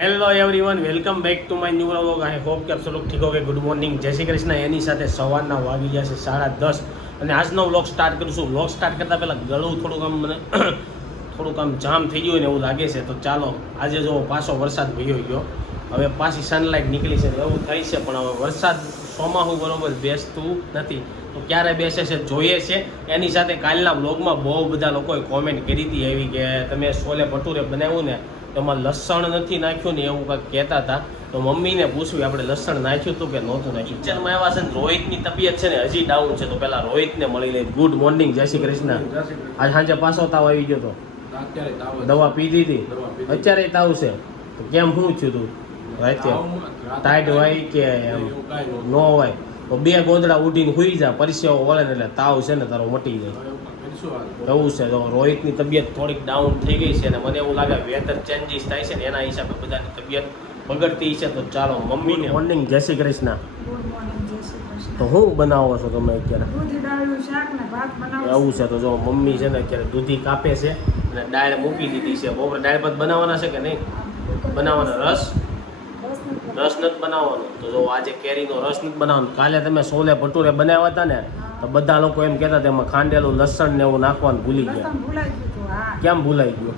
Hello everyone, welcome back to my new vlog. I hope કે આપ સૌ ઠીક હો. ગુડ મોર્નિંગ, જય શ્રી કૃષ્ણ. એની સાથે સવારના વાગી ગયા છે 10:30 અને આજનો વ્લોગ સ્ટાર્ટ કરીશું. વ્લોગ સ્ટાર્ટ કરતાં પહેલાં ગળું થોડુંક આમ જામ થઈ ગયું ને એવું લાગે છે. તો ચાલો, આજે જો પાછો વરસાદ વયો ગયો, હવે પાછી સનલાઇટ નીકળી છે એવું થઈ છે. પણ હવે વરસાદ ચોમાસું બરોબર બેસતું નથી, તો ક્યારે બેસે છે જોઈએ છે. એની સાથે કાલના વ્લોગમાં બહુ બધા લોકોએ કોમેન્ટ કરી હતી એવી કે તમે છોલે ભટુરે બનાવ્યું ને એમાં લસણ નથી નાખ્યું ને એવું કંઈક કહેતા હતા. તો મમ્મીને પૂછ્યું આપણે લસણ નાખ્યું હતું કે નહોતું નાખ્યું. કિચનમાં એવા છે ને રોહિતની તબિયત છે ને હજી ડાઉન છે, તો પહેલાં રોહિતને મળી લે. ગુડ મોર્નિંગ, જય શ્રી કૃષ્ણ. આજ સાંજે પાછો તાવ આવી ગયો તો? દવા પીધી હતી, અત્યારે તાવ છે? તો કેમ શું થયું તું રાતે? ટાઈટ હોય કે એમ ન હોય તો બે ગોદડા ઉઠીને સુઈ જા, પરસેવો વળે ને એટલે તાવ છે ને તારો મટી જાય. એવું છે. તો રોહિતની તબિયત થોડીક ડાઉન થઈ ગઈ છે અને મને એવું લાગે વેધર ચેન્જીસ થાય છે ને એના હિસાબે બધાની તબિયત બગડતી છે. તો ચાલો મમ્મીને મોર્નિંગ, જય શ્રી કૃષ્ણ. તો શું બનાવો છો તમે અત્યારે? એવું છે. તો જો મમ્મી છે ને અત્યારે દૂધી કાપે છે અને દાળ મૂકી દીધી છે. બપોરે દાળ ભાત બનાવવાના છે કે નહીં બનાવવાના? રસ નથી બનાવવાનો. તો જો આજે કેરીનો રસ નથી બનાવવાનો. કાલે તમે છોલે ભટુરે બનાવ્યા હતા ને તો બધા લોકો એમ કહેતા હતા એમાં ખાંડેલું લસણ ને એવું નાખવાનું ભૂલી ગયા. કેમ ભૂલાઈ ગયું?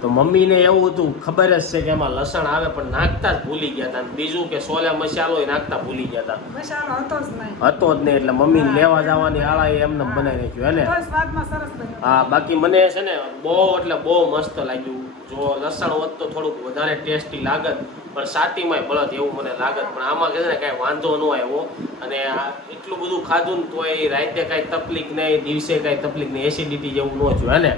તો મમ્મીને એવું હતું, ખબર જ છે કે એમાં લસણ આવે પણ નાખતા જ ભૂલી ગયા હતા. બીજું કે છોલે મસાલો નાખતા ભૂલી ગયા હતા. હતો જ નહીં એટલે મમ્મીને લેવા જવાની આળા એમને બનાવી નાખ્યું હે ને. હા, બાકી મને છે ને બહુ એટલે બહુ મસ્ત લાગ્યું. જો લસણ હોત તો થોડુંક વધારે ટેસ્ટી લાગત, પણ સાતીમાંય બળત એવું મને લાગત. પણ આમાં છે ને કાંઈ વાંધો ન આવ્યો. અને એટલું બધું ખાધું ને તોય રાતે કાંઈ તકલીફ નહીં, દિવસે કાંઈ તકલીફ નહીં, એસિડિટી જેવું ન થયું હે ને.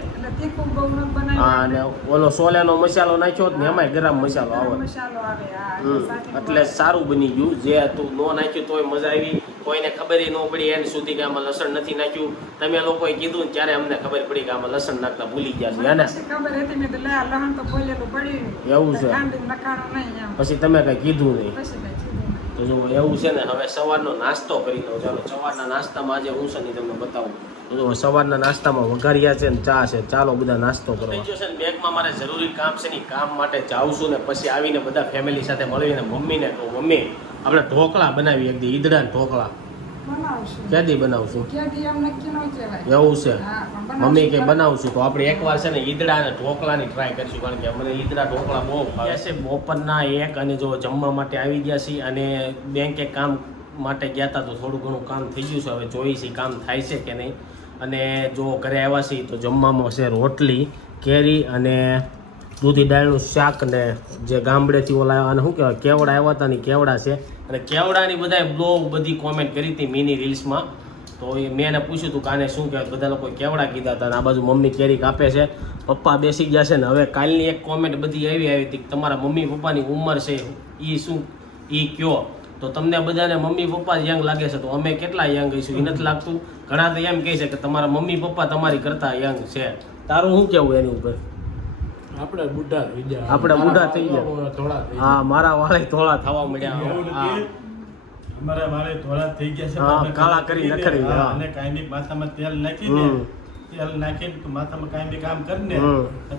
હા, અને ઓલો સોલેનો મસાલો નાખ્યો ને એમાંય ગરમ મસાલો આવે, એટલે સારું બની ગયું. જે હતું ન નાખ્યું તોય મજા આવી. કોઈને ખબર ન પડી એની સુધી કે આમાં લસણ નથી નાખ્યું. તમે લોકોએ કીધું ને ત્યારે અમને ખબર પડી કે આમાં લસણ નાખતા ભૂલી ગયા છે હે ને. એવું છે. પછી તમે કઈ કીધું નહીં. તો જો એવું છે ને, હવે સવારનો નાસ્તો કરી દો. ચાલો, સવારના નાસ્તામાં આજે હું છે ને તમને બતાવું. તો સવારના નાસ્તામાં વઘારિયા છે ને ચા છે. ચાલો બધા નાસ્તો કરો. થઈ ગયો છે ને બેગમાં મારે જરૂરી કામ છે ને, કામ માટે જાઉં છું ને પછી આવીને બધા ફેમિલી સાથે મળીને મમ્મીને કહું, મમ્મી આપણે ઢોકળા બનાવી એક દી, ઈદડા ઢોકળા. ક્યાંથી બનાવશું? એવું છે. મમ્મી કે બનાવશું તો આપણે એકવાર છે ને ઈદડા અને ઢોકળાની ટ્રાય કરીશું, કારણ કે મને ઈદડા ઢોકળા બહુ ભાવે છે. બપોરના 1 અને જો જમવા માટે આવી ગયા છીએ અને બેંકે કામ માટે ગયા હતા તો થોડું ઘણું કામ થઈ ગયું છે. હવે જોઈએ છીએ કામ થાય છે કે નહીં. અને જો ઘરે આવ્યા છીએ તો જમવામાં છે રોટલી, કેરી અને દૂધી દાળનું શાક ને જે ગામડેથી ઓલા અને શું કહેવાય કેવડા આવ્યા હતા ને કેવડા છે. અને કેવડાની બધાએ બહુ બધી કોમેન્ટ કરી હતી મિની રીલ્સમાં. તો એ મેં એને પૂછ્યું હતું કે આને શું કહેવાય, બધા લોકો કેવડા કીધા હતા. અને આ બાજુ મમ્મી કેરી કાપે છે, પપ્પા બેસી ગયા છે ને. હવે કાલની એક કોમેન્ટ બધી આવી હતી કે તમારા મમ્મી પપ્પાની ઉંમર છે એ શું એ કયો. તો તમને બધાને મમ્મી પપ્પા યંગ લાગે છે, તો અમે કેટલા યંગ હઈશું એ નથી લાગતું. ઘણા તો એમ કહે છે કે તમારા મમ્મી પપ્પા તમારી કરતા યંગ છે. તારું શું કહેવું એની ઉપર? આપણે બુઢા થઈ ગયા. આપણે બુઢા થઈ ગયા. હા, મારા વાળે ધોળા થવા મળ્યા. અમારા વાળે ધોળા થઈ ગયા છે. હા, કાળા કરી નખરી. અને કાયમી માથામાં તેલ નાખીને માથામાં કાયમી કામ કરીને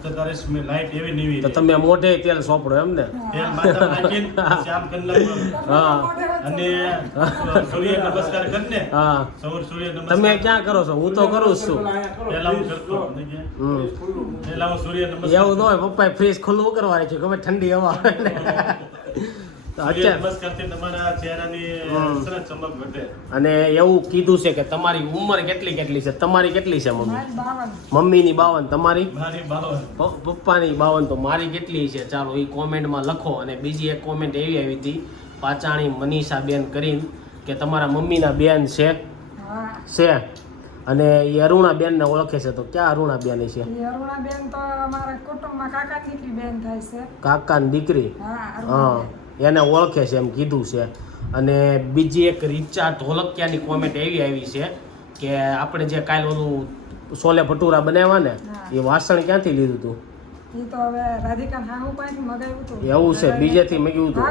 તો તારે લાઈટ એવી નીવી. તો તમે મોઢે તેલ સોપડો એમ ને? તેલ માથામાં નાખીને પછી આમ કરી નાખો. હા, અને સૂર્ય નમસ્કાર કરીને. હા, સૂર્ય નમસ્કાર તમે ક્યાં કરો છો? હું તો કરું છું. પેલા હું કરતો પેલા હું સૂર્ય નમસ્કાર. એવું ન હોય, પપ્પાએ ફ્રીજ ખુલ્લું કરવા રાખ્યું, ખબર ઠંડી હવા આવે ને. અને એવું કીધું છે કે તમારી ઉંમર કેટલી છે? તમારી કેટલી છે મમ્મી? મમ્મીની 52, તમારી? પપ્પાની 52. તો મારી કેટલી છે ચાલો એ કોમેન્ટમાં લખો. અને બીજી એક કોમેન્ટ એવી આવી હતી પાચાણી મનીષા બેન કરીને કે તમારા મમ્મીના બેન છે અને એ અરુણા બેન ને ઓળખે છે. તો ક્યાં અરુણા બેન છે? કાકાની દીકરી. હા, એને ઓળખે છે એમ કીધું છે. અને બીજી એક રીચા ઢોલકિયાની કોમેન્ટ એવી આવી છે કે આપણે જે કાલ ઓલું છોલે ભટુરા બનાવ્યા ને એ વાસણ ક્યાંથી લીધું હતું? એવું છે, બીજેથી મગ્યું હતું,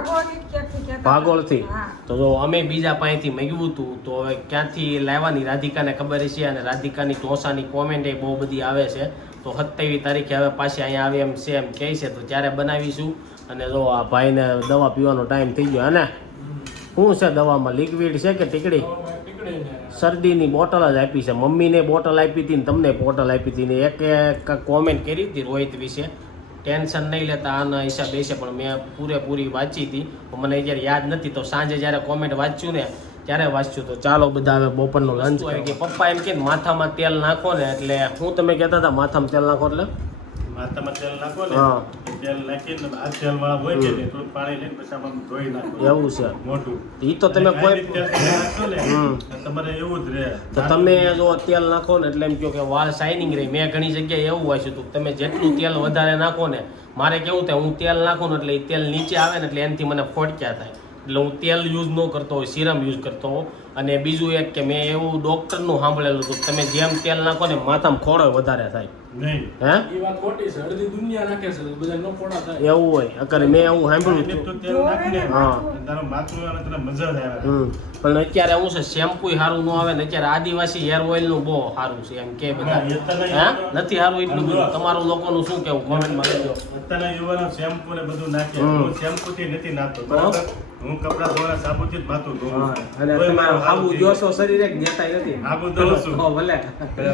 ભાગોળથી. તો જો અમે બીજા પાસેથી મગ્યું હતું. તો હવે ક્યાંથી લાવવાની રાધિકાને ખબર છે. અને રાધિકાની ઢોસાની કોમેન્ટ એ બહુ બધી આવે છે. તો 27 તારીખે હવે પાછી અહીંયા આવી એમ છે એમ કહે છે, તો ત્યારે બનાવીશું. અને જો આ ભાઈને દવા પીવાનો ટાઈમ થઈ ગયો. અને શું છે દવામાં, લિક્વિડ છે કે ટીકડી? શરદીની બોટલ જ આપી છે. મમ્મીને બોટલ આપી હતી ને તમને બોટલ આપી હતી ને એક કોમેન્ટ કરી હતી રોહિત વિશે. ટેન્શન નહીં લેતા, આના હિસાબે છે, પણ મેં પૂરેપૂરી વાંચી હતી, મને જ્યારે યાદ નથી. તો સાંજે જ્યારે કોમેન્ટ વાંચ્યું ને ત્યારે વાંચ્યું. તો ચાલો બધા હવે બપોરનો લંચ આવી ગયો. પપ્પા એમ કે માથામાં તેલ નાખો ને, એટલે હું તમે કહેતા હતા માથામાં તેલ નાખો એટલે માથામાં તેલ નાખો ને, હા. તેલ નાખીને આ તેલ વાળા હોય છે ને થોડું પાણી લઈને પછી આમ ધોઈ નાખો. એવું છે. મોઢું એ તો તમે કોઈ તેલ નાખો ને તમારે એવું જ રહે. તો તમે જો તેલ નાખો ને એટલે એમ કહો કે વાળ શાઇનિંગ રહે. મેં ઘણી જગ્યાએ એવું વાંચ્યું હતું, તમે જેટલું તેલ વધારે નાખો ને, મારે કેવું થાય, હું તેલ નાખું ને એટલે એ તેલ નીચે આવે ને એટલે એનાથી મને ફોડક્યા થાય. એટલે હું તેલ યુઝ ન કરતો હોય, સિરમ યુઝ કરતો હોઉં. અને બીજું એક કે મેં એવું ડૉક્ટરનું સાંભળેલું હતું, તમે જેમ તેલ નાખો ને માથામાં ખોડો વધારે થાય. નહીં, હે એ વાત ખોટી છે. અડધી દુનિયા નાખે છે, બધા નો ફોડા થાય. એવું હોય અકરે મેં એવું સાંભળ્યું તો હતું. તેલ નાખીને હા. તારું માથું આવે તને મજા જ આવે. પણ અત્યારે હું છે શેમ્પુ સારું ન આવે ને, અત્યારે આદિવાસી હેર ઓઇલ નું બહુ સારું છે એમ કે બધા. હે નથી સારું એટલું બધું? તમારું લોકોનું શું કેવું કોમેન્ટમાં કહેજો. અત્યારના યુવાનો શેમ્પુ ને બધું નાખે. હું શેમ્પુ થી નથી નાખતો, બરાબર? હું કપડા ધોવાના સાબુથી જ માથું ધોઉં છું. અને કોઈ તમારું મારું હાબુ હાબુ જોશો શરીરે જ દેખાય નથી. હાબુ ધોઉં છું. હો, ભલે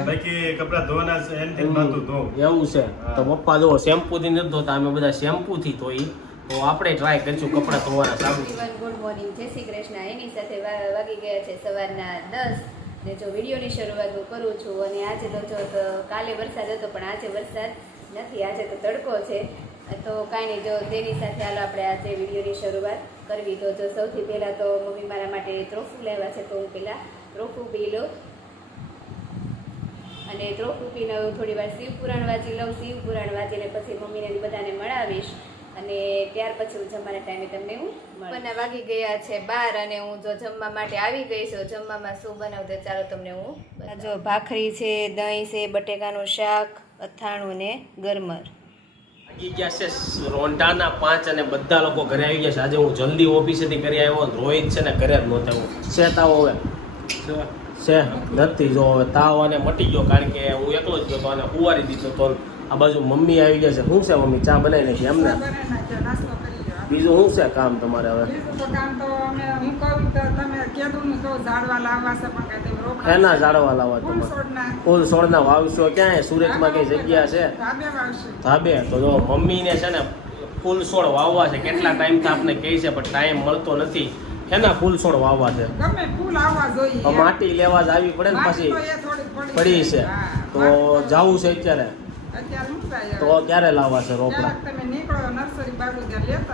બાકી કપડા ધોવાના છે એનાથી જ માથું ધોઉં. એવું છે. તો પપ્પા જો શેમ્પુ થી નથી ધોતા, અમે બધા શેમ્પુ થી ધોઈ. તો આપણે ટ્રાય કરીશું કપડા ધોવાના સાબુ. ગુડ મોર્નિંગ, જય શ્રી કૃષ્ણ. એની સાથે વાગી ગયા છે સવારના 10 ને જો વિડીયોની શરૂઆત હું કરું છું. અને આજે તો જો કાલે વરસાદ હતો પણ આજે વરસાદ નથી, આજે તો તડકો છે. તો કાંઈ નહીં, જો તેની સાથે હાલો આપણે આજે વિડીયોની શરૂઆત કરવી. તો જો સૌથી પહેલાં તો મમ્મી મારા માટે ત્રોફું લાવ્યા છે, તો હું પહેલાં ત્રોફું પી લઉં. અને ત્રોફું પીને હું થોડી વાર શિવ પુરાણ વાંચી લઉં. શિવ પુરાણ વાંચીને પછી મમ્મીને બધાને મળાવીશ. અને ત્યાર પછી હું જમવાના ટાઈમે તમને હું મને વાગી ગયા છે 12 અને હું જો જમવા માટે આવી ગઈ છું. જમવામાં શું બનાવું તો ચાલો તમને હું જો ભાખરી છે, દહીં છે, બટેકાનું શાક, અથાણું ને ગરમર. વાગી ગયા છે રોંઢાના 5 અને બધા લોકો ઘરે આવી ગયા છે. આજે હું જલ્દી ઓફિસેથી કરી આવ્યો. રોહિત છે ને ઘરે જ નહોતો. છે તાવ હવે છે નથી. જો હવે તાવ અને મટી ગયો, કારણ કે હું એકલો જ ગયો હતો અને ઉવારી દીધો તો. આ બાજુ મમ્મી આવી ગયા છે. શું છે મમ્મી, ચા બનાવી નાખી એમને? બીજું શું છે કામ તમારે હવે? એના ઝાડવા લાવવા તમારે? ફૂલ છોડના વાવશો ક્યાં? સુરતમાં કઈ જગ્યા છે? ધાબે. તો જો મમ્મીને છે ને ફૂલ છોડ વાવવા છે. કેટલા ટાઈમથી આપને કહે છે પણ ટાઈમ મળતો નથી. એના ફૂલ છોડ વાવવા છે. માટી લેવા જ આવી પડે ને, પછી પડી છે તો જવું છે અત્યારે. તો ક્યારે લાવવા છે રોપડા?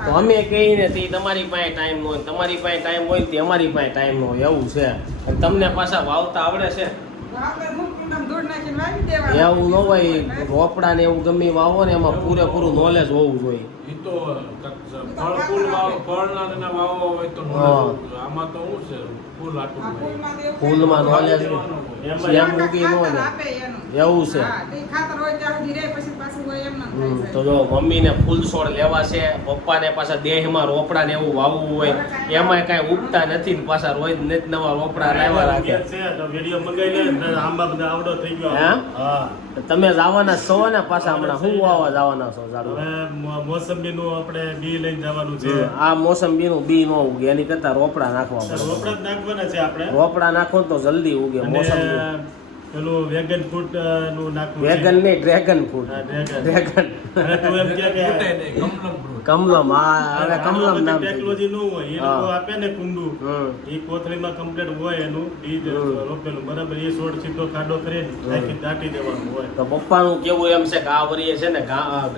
તો અમે કહીને તે તમારી પાસે ટાઈમ ન હોય, તમારી પાસે ટાઈમ હોય ને અમારી પાસે ટાઈમ ન હોય, એવું છે. અને તમને પાછા વાવતા આવડે છે? એવું ન હોય. રોપડા ને એવું ગમે વાવો ને એમાં પૂરેપૂરું નોલેજ હોવું જોઈએ. ઈ તો ફળ ફૂલ ફળના ને વાવો હોય તો આમાં તો શું છે, ફૂલ આટલું ફૂલમાં નોલેજ એમ ઉગી ન હોય. એવું છે. તો જો મમ્મીને ફૂલ છોડ લેવા છે, પપ્પાને પાછા દેહમાં રોપડા ને એવું વાવવું હોય, એમાં કઈ ઉગતા નથી ને પાછા રોજ નવા રોપડા લાવ્યા રાખે. વિડીયો મંગાવી લે, આંબા બધા આવડો થઈ ગયો. હા, તમે જવાના છો ને પાછા હમણાં? શું વાવવા જવાના છો? ઝાડુ મોસંબી નું આપણે બી લઈને જવાનું છે. આ મોસંબી નું બી નો ઉગે, એની કરતા રોપડા નાખવા પડે. રોપડા જ નાખવાના છે આપણે. રોપડા નાખો તો જલ્દી ઉગે. મોસંબી પેલું વેગન ફૂડ નું નાખવું. વેગન નહીં, ડ્રેગન ફ્રૂટ. ડ્રેગન કમલમ. હા, હવે કમલમ નામ ટેકનોલોજી નું હોય એ લોકો આપે ને કુંડું, એ કોથળીમાં કમ્પ્લીટ હોય એનું બીજ રોપેલું, બરાબર. એ છોડ સીધો ખાડો કરીને નાખી દાટી દેવાનું હોય. તો પપ્પાનું કેવું એમ છે કે આ વરીએ છે ને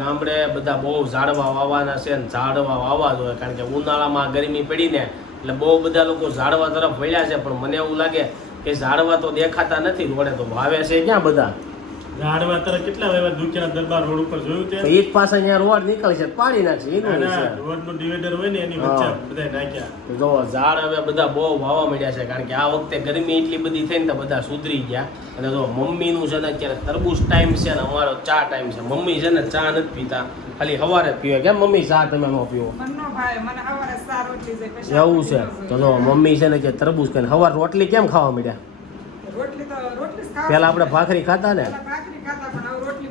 ગામડે બધા બહુ ઝાડવા વાવવાના છે ને ઝાડવા વાવવા જોઈએ, કારણ કે ઉનાળામાં ગરમી પડી ને એટલે બહુ બધા લોકો ઝાડવા તરફ વળ્યા છે. પણ મને એવું લાગે કે ઝાડવા તો દેખાતા નથી રોડે, તો વાવે છે ક્યાં બધા? ઝાડવા તરફ કેટલા વાવ્યા દુખિયા દરબાર રોડ ઉપર જોયું છે? ઈ જ પાસે અહીંયા રોડ નીકળશે પાડી નાખશે. રોડ નું ડિવાઈડર હોય ને એની વચ્ચે બધા નાખ્યા. જો ઝાડ હવે બધા બહુ વાવવા મળ્યા છે, કારણ કે આ વખતે ગરમી એટલી બધી થઈ ને તો બધા સુધરી ગયા. અને જો મમ્મીનું છે ને અત્યારે તરબૂચ ટાઈમ છે ને અમારો ચા ટાઈમ છે. મમ્મી છે ને ચા નથી પીતા, ખાલી સવારે જ પીવે. કેમ મમ્મી ચા તમે ન પીવો? એવું છે. તો જો મમ્મી છે ને કે તરબૂચ કરીને સવાર રોટલી કેમ ખાવા મળ્યા? પેલા આપણે ભાખરી ખાતા ને.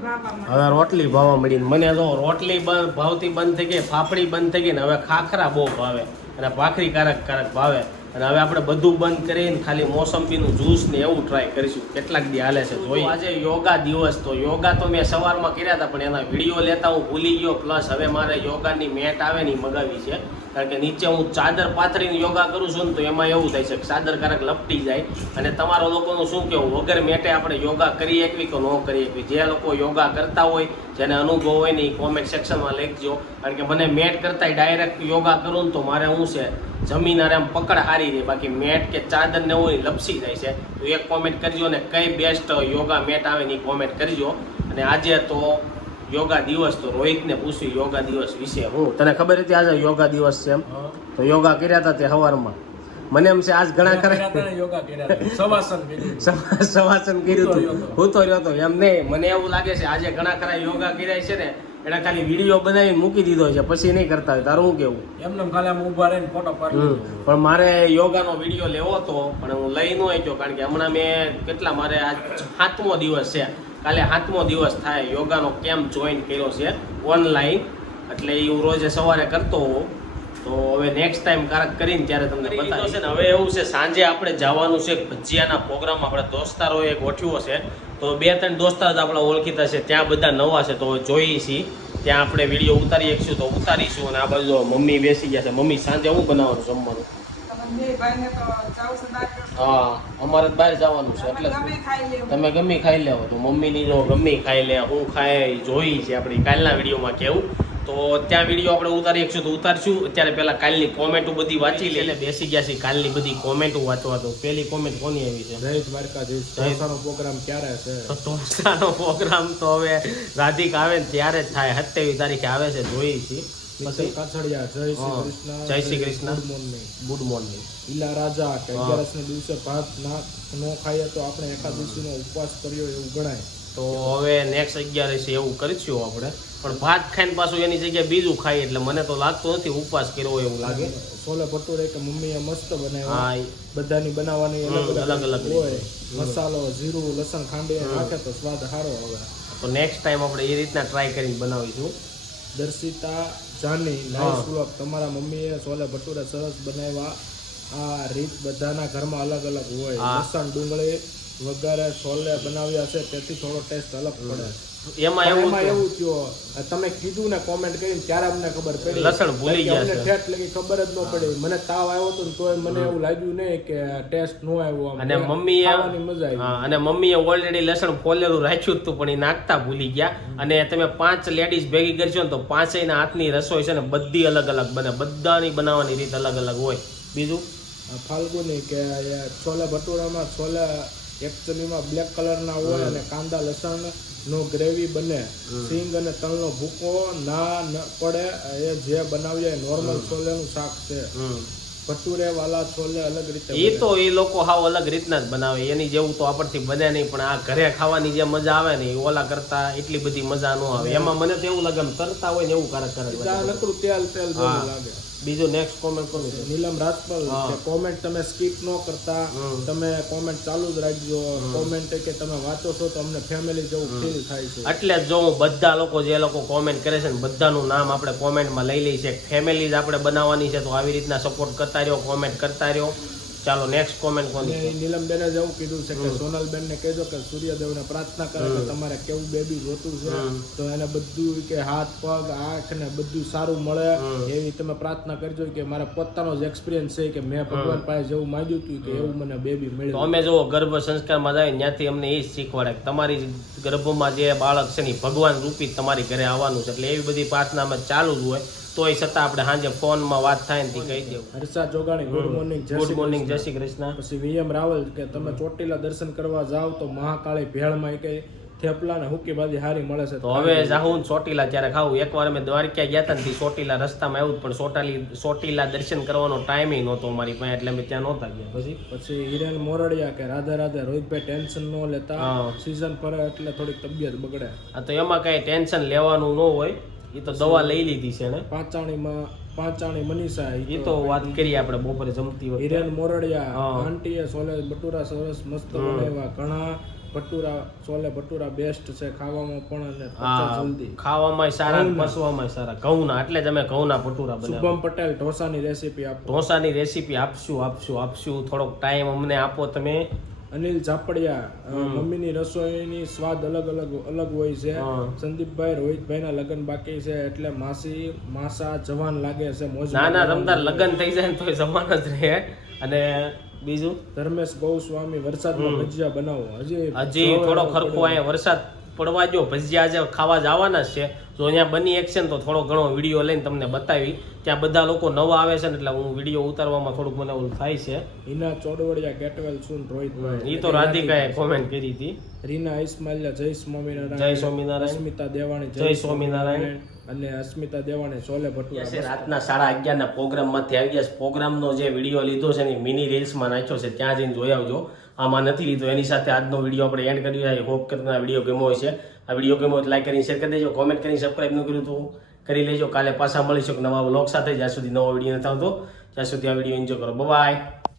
હવે રોટલી ભાવવા મળી મને તો રોટલી ભાવતી બંધ થઈ ગઈ, ફાફડી બંધ થઈ ગઈ ને હવે ખાખરા બહુ ભાવે અને ભાખરી કારક ભાવે. અને હવે આપણે બધું બંધ કરીને ખાલી મોસંબીનું જ્યુસ ને એવું ટ્રાય કરીશું. કેટલાક દી હાલે છે જોઈ. આજે યોગા દિવસ, તો યોગા તો મેં સવારમાં કર્યા હતા પણ એના વિડીયો લેતા હું ભૂલી ગયો. પ્લસ હવે મારે યોગાની મેટ આવે ને મગાવી છે, કારણ કે નીચે હું ચાદર પાથરીને યોગા કરું છું ને તો એમાં એવું થાય છે કે ચાદર કારક લપટી જાય. અને તમારા લોકોનું શું કહેવું, વગર મેટે આપણે યોગા કરી શકવી કે ન કરી શકવી? જે લોકો યોગા કરતા હોય, જેને અનુભવ હોય ને એ કોમેન્ટ સેક્શનમાં લખજો. કારણ કે મને મેટ કરતાં ડાયરેક્ટ યોગા કરું ને તો મારે શું છે, જમીન આમ પકડ હારી રહે, બાકી મેટ કે ચાદર ને હોય લપસી જાય છે. તો એક કોમેન્ટ કરજો ને કઈ બેસ્ટ યોગા મેટ આવે ને એ કોમેન્ટ કરજો. અને આજે તો યોગા દિવસ, તો રોહિતને પૂછ્યું યોગા દિવસ વિશે. હું તને ખબર હતી આજે યોગા દિવસ છે એમ? તો યોગા કર્યા હતા તે સવારમાં. મને એમ છે આજ ઘણા ખરા યોગા કર્યા, સવાસન કર્યું, સવાસન કર્યું હતું, હું તો રહ્યો હતો એમ નહીં. મને એવું લાગે છે આજે ઘણા ખરા યોગા કર્યા છે ને એને ખાલી વિડીયો બનાવીને મૂકી દીધો છે, પછી નહીં કરતા હોય. તારું શું કેવું? એમને ખાલી આમ ઊભા રહીને ફોટો પાડી. પણ મારે યોગાનો વિડીયો લેવો હતો પણ હું લઈ ન ગયો, કારણ કે હમણાં મેં કેટલા, મારે આજ 7મો દિવસ છે, કાલે 7મો દિવસ થાય યોગાનો કેમ્પ જોઈન કર્યો છે ઓનલાઈન. એટલે એ હું રોજે સવારે કરતો હોઉં. તો હવે નેક્સ્ટ ટાઈમ કારક કરીને ત્યારે તમને બતાવીશ. છે ને હવે એવું છે સાંજે આપણે જવાનું છે ભજીયાના પ્રોગ્રામ, આપણે દોસ્તારોએ ગોઠવ્યો છે. તો 2-3 દોસ્તાર જ આપણા ઓળખીતા છે, ત્યાં બધા નવા છે તો જોઈએ છીએ. ત્યાં આપણે વિડીયો ઉતારી શકીશું તો ઉતારીશું. અને આ બાજુ મમ્મી બેસી ગયા છે. મમ્મી સાંજે શું બનાવવાનું જમવાનું? હા, અમારે બહાર જવાનું છે એટલે તમે ગમે ખાઈ લેવો. તો મમ્મીની જો ગમે ખાઈ લે, હું ખાઈ જોઈ છે આપણી કાલના વિડીયોમાં કેવું. તો ત્યાં વિડીયો આપણે ઉતારી શકશું તો ઉતારશું. અત્યારે પહેલાં કાલની કોમેન્ટો બધી વાંચી લે. એટલે બેસી ગયા છે કાલની બધી કોમેન્ટો વાંચવા. તો પહેલી કોમેન્ટ કોની આવી છે? જય દ્વારકાધીશ. ઢોસાનો પ્રોગ્રામ ક્યારે છે? તો ઢોસાનો પ્રોગ્રામ તો હવે રાધિક આવે ને ત્યારે જ થાય. 27 તારીખે આવે છે, જોઈએ છીએ. પછી કાછડિયા, જય શ્રી કૃષ્ણ. જય Shri Krishna. Good morning. Good morning. ઈલા રાજા કે 11 દિવસે ભાત ના ન ખાઈએ તો આપણે એકાદશીનો ઉપવાસ કર્યો એવું ગણાય. તો હવે નેક્સ્ટ 11 એવું કરીશું આપણે. પણ ભાત ખાઈને પાછું એની જગ્યાએ બીજું ખાઈએ એટલે મને તો લાગતું નથી ઉપવાસ કર્યો એવું લાગે. છોલે ભટુરે કે મમ્મીએ મસ્ત બનાવ્યા. હા, બધાની બનાવવાની અલગ અલગ હોય. મસાલો, જીરું, લસણ ખાંડી નાખે તો સ્વાદ સારો આવે. તો નેક્સ્ટ ટાઈમ આપણે એ રીતના ટ્રાય કરીને બનાવીશું. Darshita Jani nice vlog. તમારા મમ્મીએ છોલે ભટુરે સરસ બનાવ્યા. આ રીત બધાના ઘરમાં અલગ અલગ હોય. લસણ ડુંગળી વગેરે છોલે બનાવ્યા છે તેથી થોડો ટેસ્ટ અલગ પડે. એમાં એવું થયો, તમે કીધું ને કોમેન્ટ કરીને ત્યારે અમને ખબર પડી. લસણ ભૂલી ગયા છે. ઠેઠ લગી ખબર જ ન પડી. મને તાવ આવ્યો હતો ને તોય મને એવું લાગ્યું નહીં કે ટેસ્ટ નો આવ્યો. અને મમ્મીએ મજા આવી. અને મમ્મીએ ઓલરેડી લસણ ફોલેલું રાખ્યું હતું પણ એ નાખતા ભૂલી ગયા. અને તમે 5 લેડીઝ ભેગી કરશો ને તો 5 હાથની રસોઈ છે ને બધી અલગ અલગ બને. બધાની બનાવવાની રીત અલગ અલગ હોય. બીજું ફાલ્ગુની કે છોલે ભટુરામાં છોલે એકચુઅલીમાં બ્લેક કલરના હોય અને કાંદા લસણ નો ગ્રેવી બને. સિંગ અને તલનો ભૂકો ના પડે. એ જે બનાવીએ નોર્મલ છોલેનું શાક છે. ભટુરે વાલા છોલે અલગ રીતે એ તો એ લોકો હાવ અલગ રીતના જ બનાવે. એની જેવું તો આપણથી બને નહીં. પણ આ ઘરે ખાવાની જે મજા આવે ને એ ઓલા કરતા એટલી બધી મજા ન આવે. એમાં મને તો એવું લાગે તરતા હોય ને એવું કારક નકરું તેલ લાગે. બીજું નેક્સ્ટ કોમેન્ટ કોનું છે? નીલમ રાજપલ. કોમેન્ટ તમે સ્કીપ ન કરતા, તમે કોમેન્ટ ચાલુ જ રાખજો. કોમેન્ટ કે તમે વાંચો છો તો અમને ફેમિલી જેવું ફીલ થાય છે. એટલે જ જો હું બધા લોકો જે લોકો કોમેન્ટ કરે છે ને બધાનું નામ આપણે કોમેન્ટમાં લઈ લઈએ છીએ. ફેમિલી જ આપણે બનાવવાની છે તો આવી રીતના સપોર્ટ કરતા રહ્યો, કોમેન્ટ કરતા રહ્યો. ચાલો નેક્સ્ટ કોમેન્ટ કોની? નીલમબેને જ એવું કીધું છે કે સોનલબેનને કહેજો કે સૂર્યદેવને પ્રાર્થના કરે કે તમારે કેવું બેબી જોતું છે તો એને બધું કે હાથ પગ આંખ ને બધું સારું મળે એવી તમે પ્રાર્થના કરજો. કે મારા પોતાનો જ એક્સપિરિયન્સ છે કે મેં ભગવાન પાસે જેવું માંગ્યું હતું કે એવું મને બેબી મળ્યું. તો અમે જો ગર્ભ સંસ્કારમાં જાય ત્યાંથી અમને એ જ શીખવાડે કે તમારી ગર્ભમાં જે બાળક છે ને ભગવાન રૂપી તમારી ઘરે આવવાનું છે. એટલે એવી બધી પ્રાર્થના અમે ચાલુ જ હોય. તોય છતાં આપણે સાંજે ફોનમાં વાત થાય ને કહી દેવું. Harsha Jogani good morning. Good morning, જય શ્રી કૃષ્ણ. પછી વીએમ રાવલ કે તમે ચોટીલા દર્શન કરવા જાવ તો મહાકાળી ભેળમાં કે થેપલા ને હુકી ભાજી હારી મળે છે. તો હવે જાઉં ચોટીલા ત્યારે ખાવું. એકવાર અમે દ્વારકા ગયા હતા ને ચોટીલા રસ્તામાં આવ્યું પણ ચોટીલા દર્શન કરવાનો ટાઈમ નહોતો અમારી પાસે એટલે અમે ત્યાં નહોતા ગયા. પછી હિરેન મોરડિયા કે રાધે રાધે રોહિતભાઈ ટેન્શન ન લેતા, સીઝન પર એટલે થોડીક તબિયત બગડે. હા તો એમાં કઈ ટેન્શન લેવાનું ન હોય. એ તો દવા લઈ લીધી છે ને. પાંચાણી મનીષા એ તો વાત કરીએ આપણે બપોરે જમતી વખતે. હિરેન મોરડિયા આંટીએ છોલે ભટુરા સરસ મસ્ત બનાવ્યા. ઘણા ભટુરા છોલે ભટુરા બેસ્ટ છે ખાવામાં પણ અને પચે હા જલ્દી. ખાવામાં સારા અને પચવામાં સારા ઘઉંના એટલે જ અમે ઘઉંના ભટુરા બનાવ્યા. શુભમ પટેલ ઢોસાની રેસીપી આપો. ઢોસાની રેસીપી આપશું થોડોક ટાઈમ અમને આપો તમે. અનિલ ઝાપડિયા મમ્મીની રસોઈની સ્વાદ અલગ હોય છે. હા. સંદીપભાઈ રોહિતભાઈના લગ્ન બાકી છે એટલે માસા જવાન લાગે છે. મોજ નાના રમદાર લગ્ન થઈ જાય ને તો સમાન જ રહે. અને બીજું ધર્મેશ ગૌસ્વામી વરસાદમાં ભજીયા બનાવો. હજી થોડો ખરખો અહીંયા વરસાદ પડવા જો ભજીયા આજે ખાવા જવાના જ છે. જો અહીંયા બની એક્શન તો થોડો ઘણો વિડીયો લઈને તમને બતાવી. ત્યાં બધા લોકો નવા આવે છે ને એટલે હું વિડીયો ઉતારવામાં થોડુંક મને ઓલું થાય છે. હિના ચોડવડિયા ગેટ વેલ સૂન રોહિતભાઈ. એ તો રાધિકાએ કોમેન્ટ કરી હતી. રીના ઇસ્માઇલિયા જય સ્વામિનારાયણ. જય સ્વામિનારાયણ. અસ્મિતા દેવાણી જય સ્વામિનારાયણ. અને અસ્મિતા દેવાણી છોલે ભટુરા. રાતના 11:30 ના પ્રોગ્રામમાંથી આવી ગયા. પ્રોગ્રામનો જે વિડીયો લીધો છે ને મિની રીલ્સમાં નાખ્યો છે, ત્યાં જઈને જોઈ આવજો. આમાં નથી લીધો. એની સાથે આજનો વિડીયો આપણે એન્ડ કર્યો. આઈ હોપ કે તમને આ વિડીયો ગમ્યો હશે. આ વિડીયો ગમ્યો તો લાઈક કરીને શેર કરી દેજો, કોમેન્ટ કરીને સબસ્ક્રાઈબ ન કર્યું તો કરી લેજો. કાલે પાછા મળીશું નવા વ્લોગ સાથે. જ્યાં સુધી નવો વિડીયો નથી આવતો ત્યાં સુધી આ વિડીયો એન્જોય કરો. બાય.